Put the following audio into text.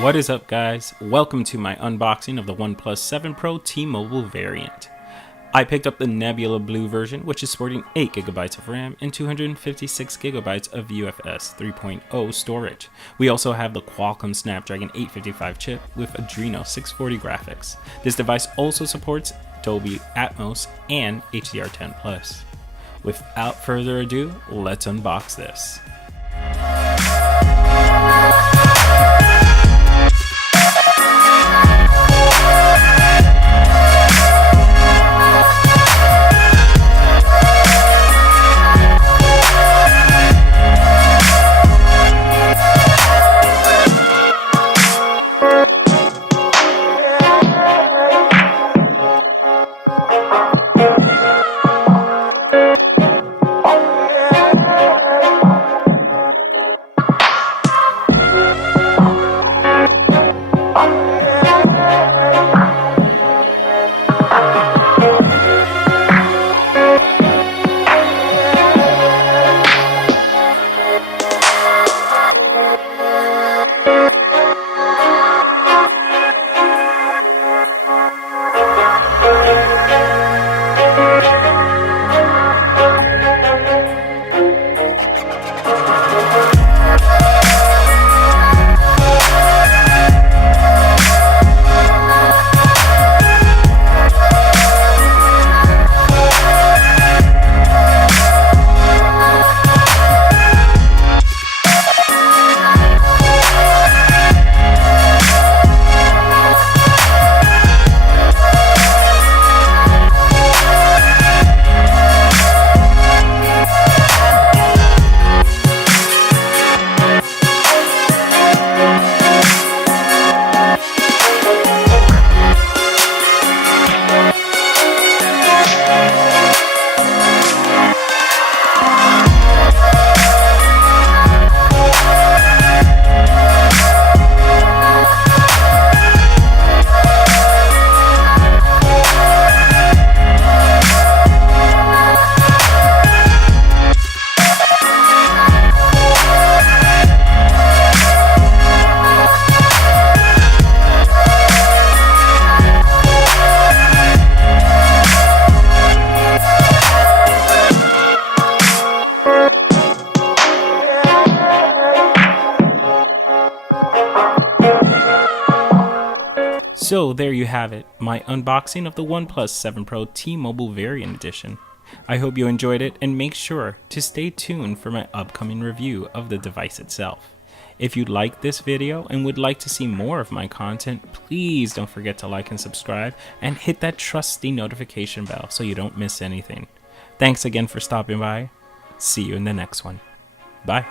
What is up, guys? Welcome to my unboxing of the OnePlus 7 Pro T-Mobile variant. I picked up the Nebula Blue version, which is sporting 8GB of RAM and 256GB of UFS 3.0 storage. We also have the Qualcomm Snapdragon 855 chip with Adreno 640 graphics. This device also supports Dolby Atmos and HDR10+. Without further ado, let's unbox this. So there you have it, my unboxing of the OnePlus 7 Pro T-Mobile Variant Edition. I hope you enjoyed it, and make sure to stay tuned for my upcoming review of the device itself. If you liked this video and would like to see more of my content, please don't forget to like and subscribe and hit that trusty notification bell so you don't miss anything. Thanks again for stopping by. See you in the next one. Bye.